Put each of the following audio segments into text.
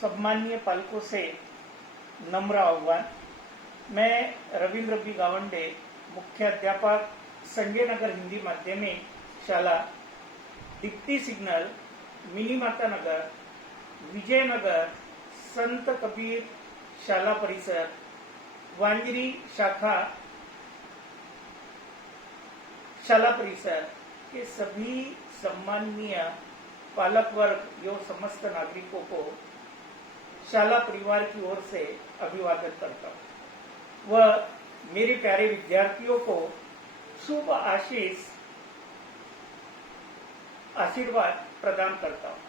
सम्मानीय पालकों से नम्र आह्वान। मैं रविंद्र बी गावंडे, मुख्य अध्यापक, संजय नगर हिंदी माध्यमिक शाला, दीप्ति सिग्नल, मिनी माता नगर, विजयनगर, संत कबीर शाला परिसर, वांजरी शाखा शाला परिसर के सभी सम्माननीय पालक वर्ग एवं समस्त नागरिकों को शाला परिवार की ओर से अभिवादन करता हूँ व मेरे प्यारे विद्यार्थियों को शुभ आशीर्वाद प्रदान करता हूँ।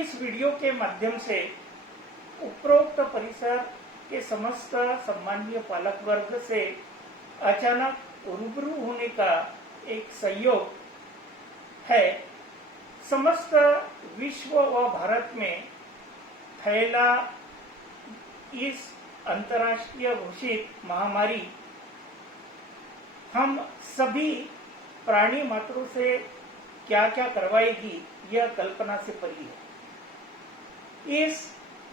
इस वीडियो के माध्यम से उपरोक्त परिसर के समस्त सम्मानीय पालक वर्ग से अचानक रूबरू होने का एक संयोग है। समस्त विश्व व भारत में फैला इस अंतर्राष्ट्रीय घोषित महामारी हम सभी प्राणी मात्रों से क्या क्या करवाएगी, यह कल्पना से परे है। इस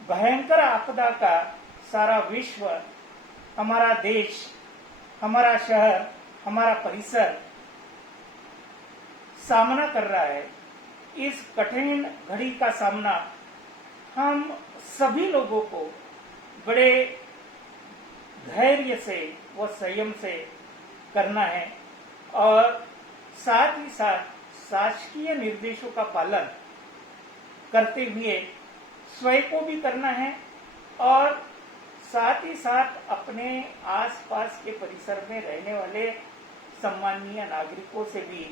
भयंकर आपदा का सारा विश्व, हमारा देश, हमारा शहर, हमारा परिसर सामना कर रहा है। इस कठिन घड़ी का सामना हम सभी लोगों को बड़े धैर्य से व संयम से करना है और साथ ही साथ शासकीय निर्देशों का पालन करते हुए स्वयं को भी करना है और साथ ही साथ अपने आसपास के परिसर में रहने वाले सम्मानीय नागरिकों से भी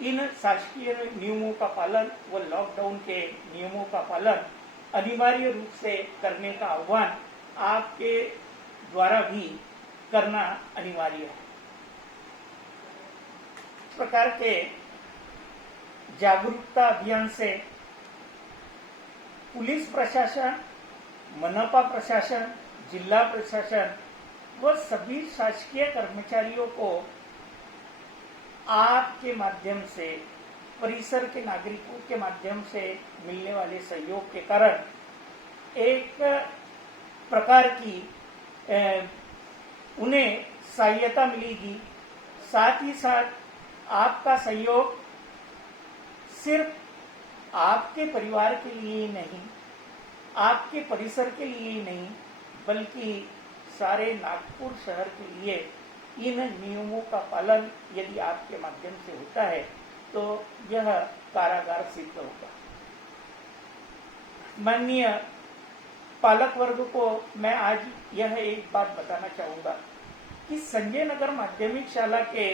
इन शासकीय नियमों का पालन व लॉकडाउन के नियमों का पालन अनिवार्य रूप से करने का आह्वान आपके द्वारा भी करना अनिवार्य है। इस प्रकार के जागरूकता अभियान से पुलिस प्रशासन, मनपा प्रशासन, जिला प्रशासन व सभी शासकीय कर्मचारियों को आपके माध्यम से, परिसर के नागरिकों के माध्यम से मिलने वाले सहयोग के कारण एक प्रकार की उन्हें सहायता मिलेगी। साथ ही साथ आपका सहयोग सिर्फ आपके परिवार के लिए ही नहीं, आपके परिसर के लिए ही नहीं, बल्कि सारे नागपुर शहर के लिए इन नियमों का पालन यदि आपके माध्यम से होता है तो यह कारागार सिद्ध होगा। माननीय पालक वर्ग को मैं आज यह एक बात बताना चाहूंगा कि संजय नगर माध्यमिक शाला के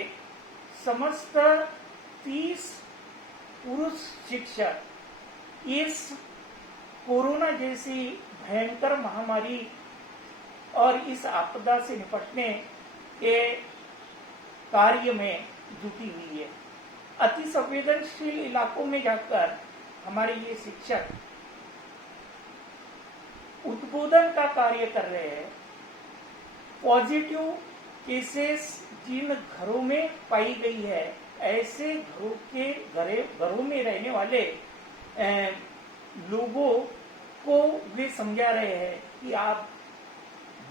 समस्त 30 पुरुष शिक्षक इस कोरोना जैसी भयंकर महामारी और इस आपदा से निपटने के कार्य में जुटी हुई है। अति संवेदनशील इलाकों में जाकर हमारे ये शिक्षक उद्बोधन का कार्य कर रहे हैं। पॉजिटिव केसेस जिन घरों में पाई गई है, ऐसे घरों में रहने वाले लोगों को वे समझा रहे हैं कि आप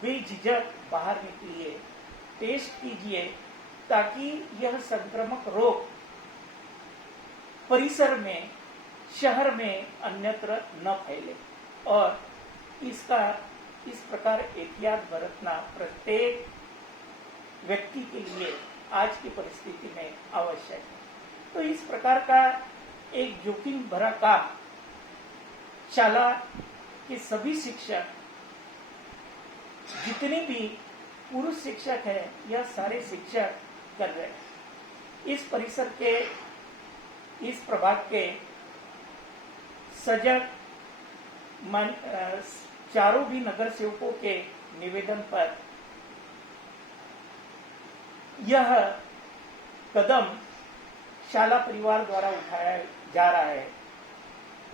बेझिझक बाहर निकलिए, टेस्ट कीजिए, ताकि यह संक्रामक रोग परिसर में, शहर में अन्यत्र न फैले और इसका इस प्रकार एहतियात बरतना प्रत्येक व्यक्ति के लिए आज की परिस्थिति में आवश्यक है। तो इस प्रकार का एक जोखिम भरा काम शाला के सभी शिक्षक, जितने भी पुरुष शिक्षक है, यह सारे शिक्षक कर रहे हैं। इस परिसर के, इस प्रभाग के सजग चारों भी नगर सेवकों के निवेदन पर यह कदम शाला परिवार द्वारा उठाया जा रहा है।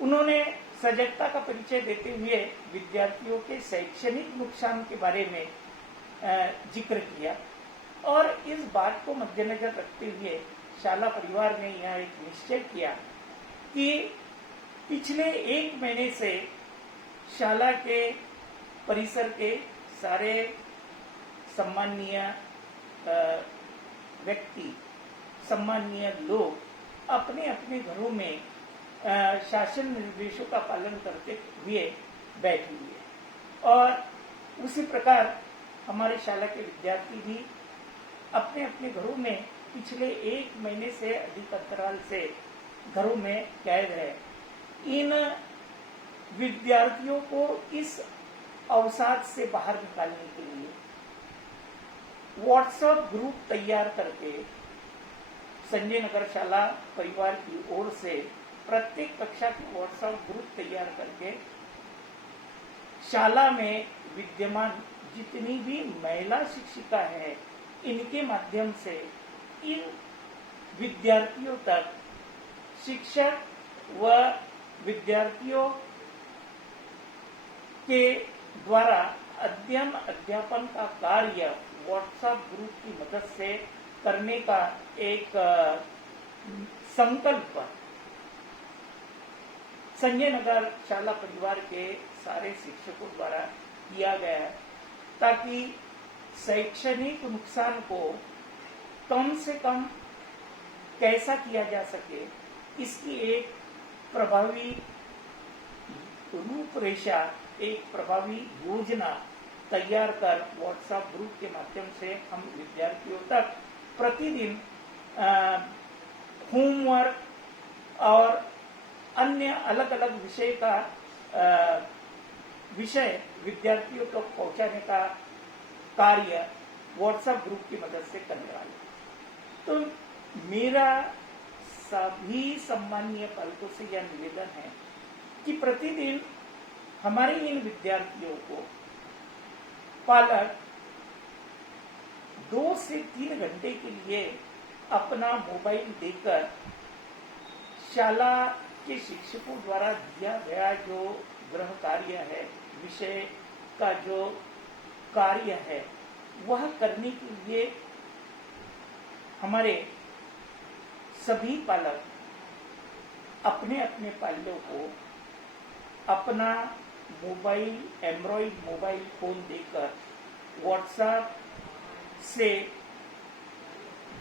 उन्होंने सजगता का परिचय देते हुए विद्यार्थियों के शैक्षणिक नुकसान के बारे में जिक्र किया और इस बात को मद्देनजर रखते हुए शाला परिवार ने यह एक निश्चय किया कि पिछले 1 महीने से शाला के परिसर के सारे सम्माननीय व्यक्ति, सम्माननीय लोग अपने अपने घरों में शासन निर्देशों का पालन करते हुए बैठे हुए, और उसी प्रकार हमारे शाला के विद्यार्थी भी अपने अपने घरों में पिछले 1 महीने से अधिक अंतराल से घरों में कैद है। इन विद्यार्थियों को इस अवसाद से बाहर निकालने के लिए व्हाट्सएप ग्रुप तैयार करके संजय नगर शाला परिवार की ओर से प्रत्येक कक्षा के व्हाट्सएप ग्रुप तैयार करके शाला में विद्यमान जितनी भी महिला शिक्षिका है, इनके माध्यम से इन विद्यार्थियों तक शिक्षक व विद्यार्थियों के द्वारा अध्ययन अध्यापन का कार्य व्हाट्सएप ग्रुप की मदद से करने का एक संकल्प संजय नगर शाला परिवार के सारे शिक्षकों द्वारा किया गया है, ताकि शैक्षणिक नुकसान को कम से कम कैसा किया जा सके, इसकी एक प्रभावी रूपरेखा, एक प्रभावी योजना तैयार कर व्हाट्सएप ग्रुप के माध्यम से हम विद्यार्थियों तक प्रतिदिन होमवर्क और अन्य अलग अलग विषय का विषय विद्यार्थियों तक पहुंचाने का कार्य व्हाट्सएप ग्रुप की मदद से करने वाले। तो मेरा सभी सम्मानीय पालकों से यह निवेदन है कि प्रतिदिन हमारे इन विद्यार्थियों को पालक 2 से 3 घंटे के लिए अपना मोबाइल देकर शाला के शिक्षकों द्वारा दिया गया जो गृह कार्य है, विषय का जो कार्य है, वह करने के लिए हमारे सभी पालक अपने अपने पाल्यों को अपना मोबाइल, एंड्रॉइड मोबाइल फोन देकर व्हाट्सएप से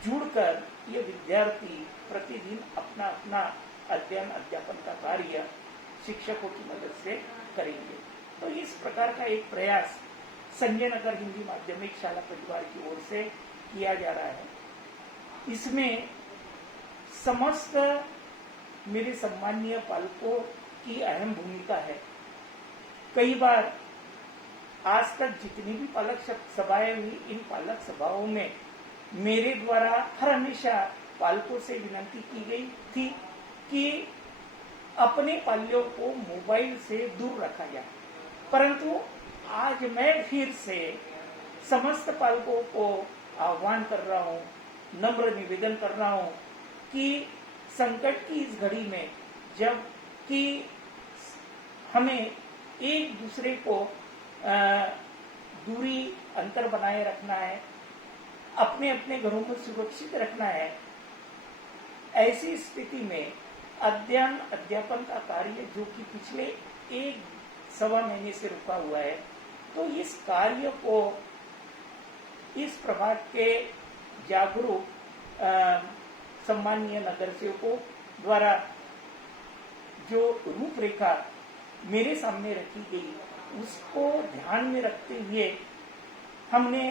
जुड़कर ये विद्यार्थी प्रतिदिन अपना अपना अध्ययन अध्यापन का कार्य शिक्षकों की मदद से करेंगे। तो इस प्रकार का एक प्रयास संजय नगर हिंदी माध्यमिक शाला परिवार की ओर से किया जा रहा है। इसमें समस्त मेरे सम्मानीय पालकों की अहम भूमिका है। कई बार आज तक जितनी भी पालक सभाएं हुई, इन पालक सभाओं में मेरे द्वारा हर हमेशा पालकों से विनती की गई थी कि अपने पाल्यों को मोबाइल से दूर रखा जाए, परंतु आज मैं फिर से समस्त पालकों को आह्वान कर रहा हूं, नम्र निवेदन कर रहा हूं कि संकट की इस घड़ी में जब कि हमें एक दूसरे को दूरी अंतर बनाए रखना है, अपने अपने घरों में सुरक्षित रखना है, ऐसी स्थिति में अध्ययन अध्यापन का कार्य जो कि पिछले 1-1.25 महीने से रुका हुआ है, तो इस कार्य को इस प्रभाग के जागरूक सम्मानीय नगर सेवकों द्वारा जो रूपरेखा मेरे सामने रखी गई, उसको ध्यान में रखते हुए हमने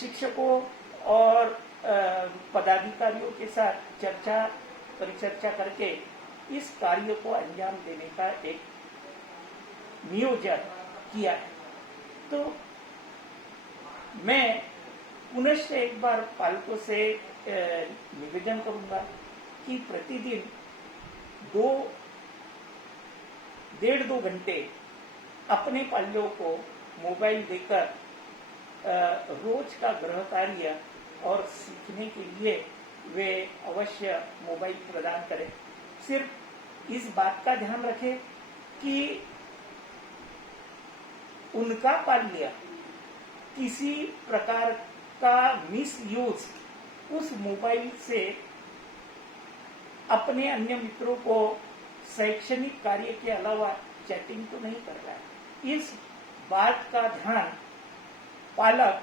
शिक्षकों और पदाधिकारियों के साथ परिचर्चा करके इस कार्य को अंजाम देने का एक नियोजन किया है। तो मैं पुनश्च एक बार पालकों से निवेदन करूंगा कि प्रतिदिन 1.5-2 घंटे अपने पाल्यों को मोबाइल देकर रोज का गृह कार्य और सीखने के लिए वे अवश्य मोबाइल प्रदान करें। सिर्फ इस बात का ध्यान रखें कि उनका पाल्य किसी प्रकार का मिसयूज उस मोबाइल से अपने अन्य मित्रों को शैक्षणिक कार्य के अलावा चैटिंग तो नहीं कर रहा है। इस बात का ध्यान पालक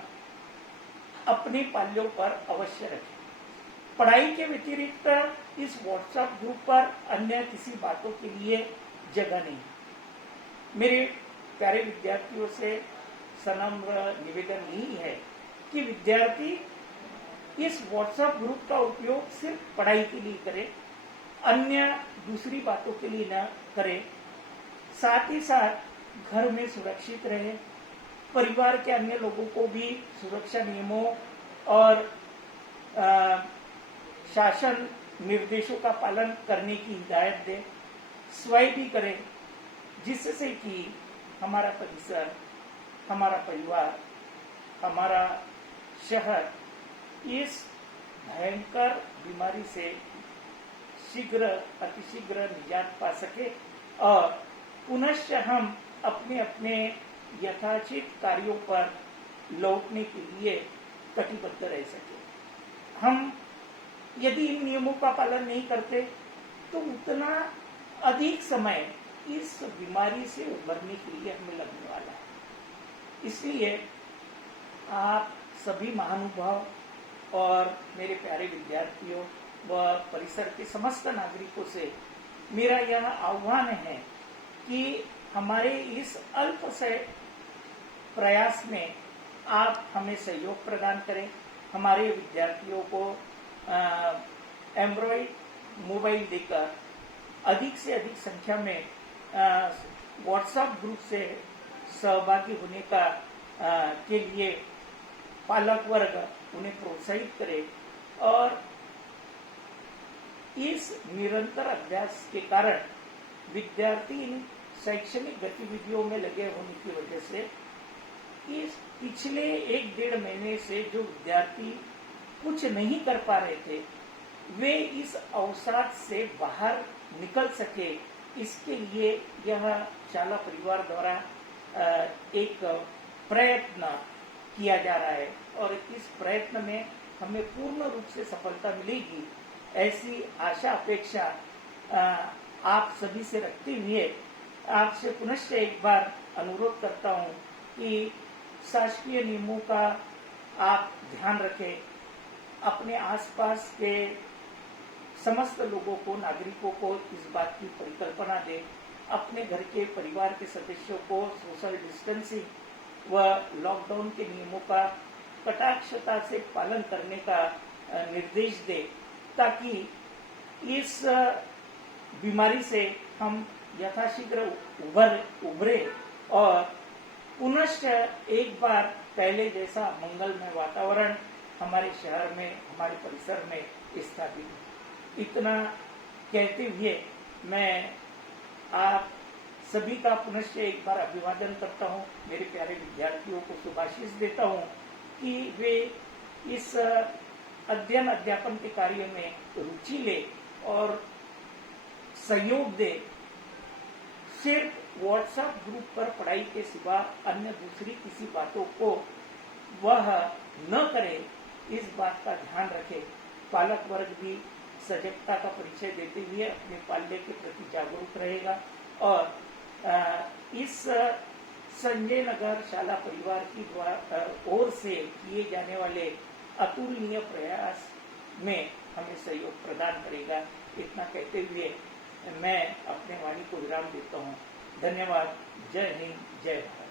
अपने पाल्यों पर अवश्य रखें। पढ़ाई के व्यतिरिक्त इस व्हाट्सएप ग्रुप पर अन्य किसी बातों के लिए जगह नहीं। मेरे प्यारे विद्यार्थियों से सनम्र निवेदन यही है कि विद्यार्थी इस व्हाट्सएप ग्रुप का उपयोग सिर्फ पढ़ाई के लिए करे, अन्य दूसरी बातों के लिए न करे। साथ ही साथ घर में सुरक्षित रहे, परिवार के अन्य लोगों को भी सुरक्षा नियमों और शासन निर्देशों का पालन करने की हिदायत दे, स्वयं भी करें, जिससे कि हमारा परिसर, हमारा परिवार, हमारा शहर इस भयंकर बीमारी से अतिशीघ्र निजात पा सके और पुनश्च हम अपने अपने यथाचित कार्यों पर लौटने के लिए कटिबद्ध रह सके। हम यदि इन नियमों का पालन नहीं करते तो उतना अधिक समय इस बीमारी से उबरने के लिए हमें लगने वाला है। इसलिए आप सभी महानुभाव और मेरे प्यारे विद्यार्थियों व परिसर के समस्त नागरिकों से मेरा यह आह्वान है कि हमारे इस अल्प से प्रयास में आप हमें सहयोग प्रदान करें। हमारे विद्यार्थियों को एंड्रॉइड मोबाइल देकर अधिक से अधिक संख्या में व्हाट्सएप ग्रुप से सहभागी होने का के लिए पालक वर्ग उन्हें प्रोत्साहित करे और इस निरंतर अभ्यास के कारण विद्यार्थी इन शैक्षणिक गतिविधियों में लगे होने की वजह से इस पिछले 1-1.5 महीने से जो विद्यार्थी कुछ नहीं कर पा रहे थे, वे इस अवसाद से बाहर निकल सके, इसके लिए यह शाला परिवार द्वारा एक प्रयत्न किया जा रहा है और इस प्रयत्न में हमें पूर्ण रूप से सफलता मिलेगी, ऐसी आशा अपेक्षा आप सभी से रखते हुए आपसे पुनश्च एक बार अनुरोध करता हूं कि शासकीय नियमों का आप ध्यान रखें, अपने आसपास के समस्त लोगों को, नागरिकों को इस बात की परिकल्पना दें, अपने घर के परिवार के सदस्यों को सोशल डिस्टेंसिंग व लॉकडाउन के नियमों का कटाक्षता से पालन करने का निर्देश दें, ताकि इस बीमारी से हम यथाशीघ्र उभरे और पुनश्च एक बार पहले जैसा मंगलमय वातावरण हमारे शहर में, हमारे परिसर में स्थापित हो। इतना कहते हुए मैं आप सभी का पुनश्च एक बार अभिवादन करता हूं। मेरे प्यारे विद्यार्थियों को शुभाशीष देता हूं कि वे इस अध्ययन अध्यापन के कार्य में रुचि ले और सहयोग दे। सिर्फ व्हाट्सएप ग्रुप पर पढ़ाई के सिवा अन्य दूसरी किसी बातों को वह न करे, इस बात का ध्यान रखे। पालक वर्ग भी सजगता का परिचय देते हुए अपने पाल्य के प्रति जागरूक रहेगा और इस संजय नगर शाला परिवार की ओर से किए जाने वाले अतुलनीय प्रयास में हमें सहयोग प्रदान करेगा। इतना कहते हुए मैं अपने वाणी को विराम देता हूँ। धन्यवाद। जय हिंद, जय भारत।